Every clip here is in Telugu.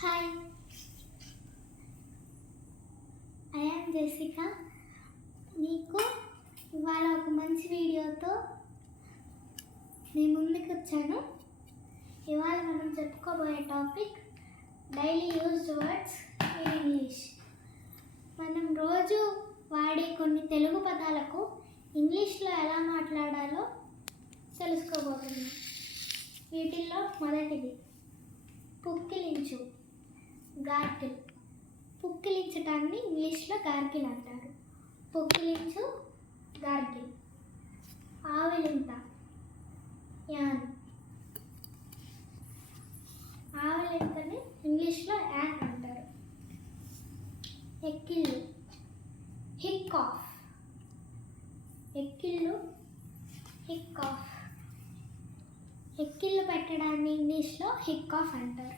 Hi, I am Jessica. మీకు ఇవాళ ఒక మంచి వీడియోతో మీ ముందుకు వచ్చాను. ఇవాళ మనం చెప్పుకోబోయే topic daily used words in English. మనం రోజు వాడే కొన్ని తెలుగు పదాలకు ఇంగ్లీష్లో ఎలా మాట్లాడాలో తెలుసుకోబోతున్నాం. వీటిల్లో మొదటిది పుక్కిలించు, గార్కిల్. పుక్కిలించటాన్ని ఇంగ్లీష్లో గార్కిల్ అంటారు. పుక్కిలించు, గార్కిల్. ఆవలింత, యాన్. ఆవలింతని ఇంగ్లీష్లో యాన్ అంటారు. ఎక్కిళ్ళు, హిక్ ఆఫ్. ఎక్కిళ్ళు, హిక్ ఆఫ్. ఎక్కిళ్ళు పెట్టడాన్ని ఇంగ్లీష్లో హిక్ ఆఫ్ అంటారు.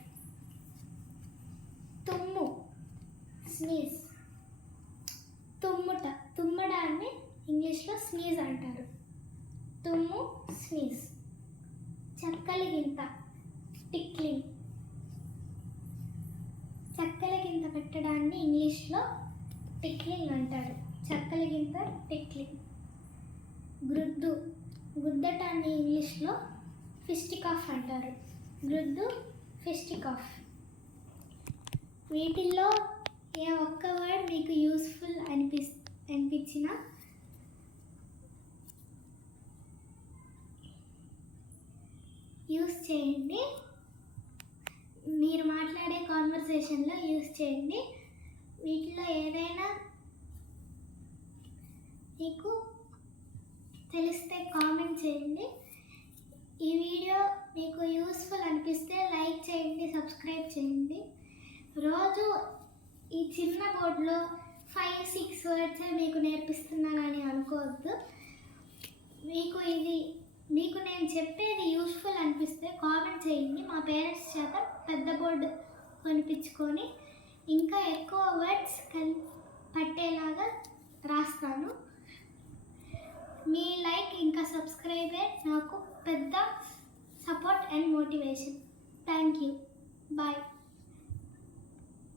తుమ్ము, స్నీజ్. తుమ్మడాన్ని ఇంగ్లీష్లో స్నీజ్ అంటారు. తుమ్ము, స్నీజ్. చక్కలిగింత, టిక్లింగ్. చక్కలిగింత పెట్టడాన్ని ఇంగ్లీష్లో టిక్లింగ్ అంటారు. చక్కలిగింత, టిక్లింగ్. గ్రుద్దు, గుద్దటాన్ని ఇంగ్లీష్లో ఫిస్టికాఫ్ అంటారు. గ్రుద్దు, ఫిస్టికాఫ్. వీటిల్లో ఏ ఒక్క వర్డ్ మీకు యూస్ఫుల్ అనిపించినా యూస్ చేయండి. మీరు మాట్లాడే కాన్వర్సేషన్లో యూస్ చేయండి. వీటిలో ఏదైనా మీకు తెలిస్తే కామెంట్ చేయండి. ఈ వీడియో మీకు యూస్ఫుల్ అనిపిస్తే లైక్ చేయండి, సబ్స్క్రైబ్ చేయండి. రోజు ఈ చిన్న బోర్డులో 5-6 వర్డ్స్ మీకు నేర్పిస్తున్నానని అనుకోవద్దు. మీకు నేను చెప్పేది యూస్ఫుల్ అనిపిస్తే కామెంట్ చేయండి. మా పేరెంట్స్ చేత పెద్ద బోర్డు కొనిపించుకొని ఇంకా ఎక్కువ వర్డ్స్ పట్టేలాగా రాస్తాను. మీ లైక్ ఇంకా సబ్స్క్రైబే నాకు పెద్ద support and motivation. Thank you. Bye.